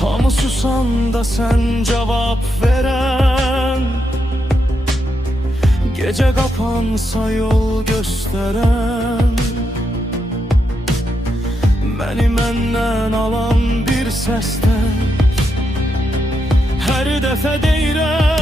Hamı susanda sen cevap veren, gece kapansa yol gösteren, beni menden alan bir səsdə hər dəfə deyirəm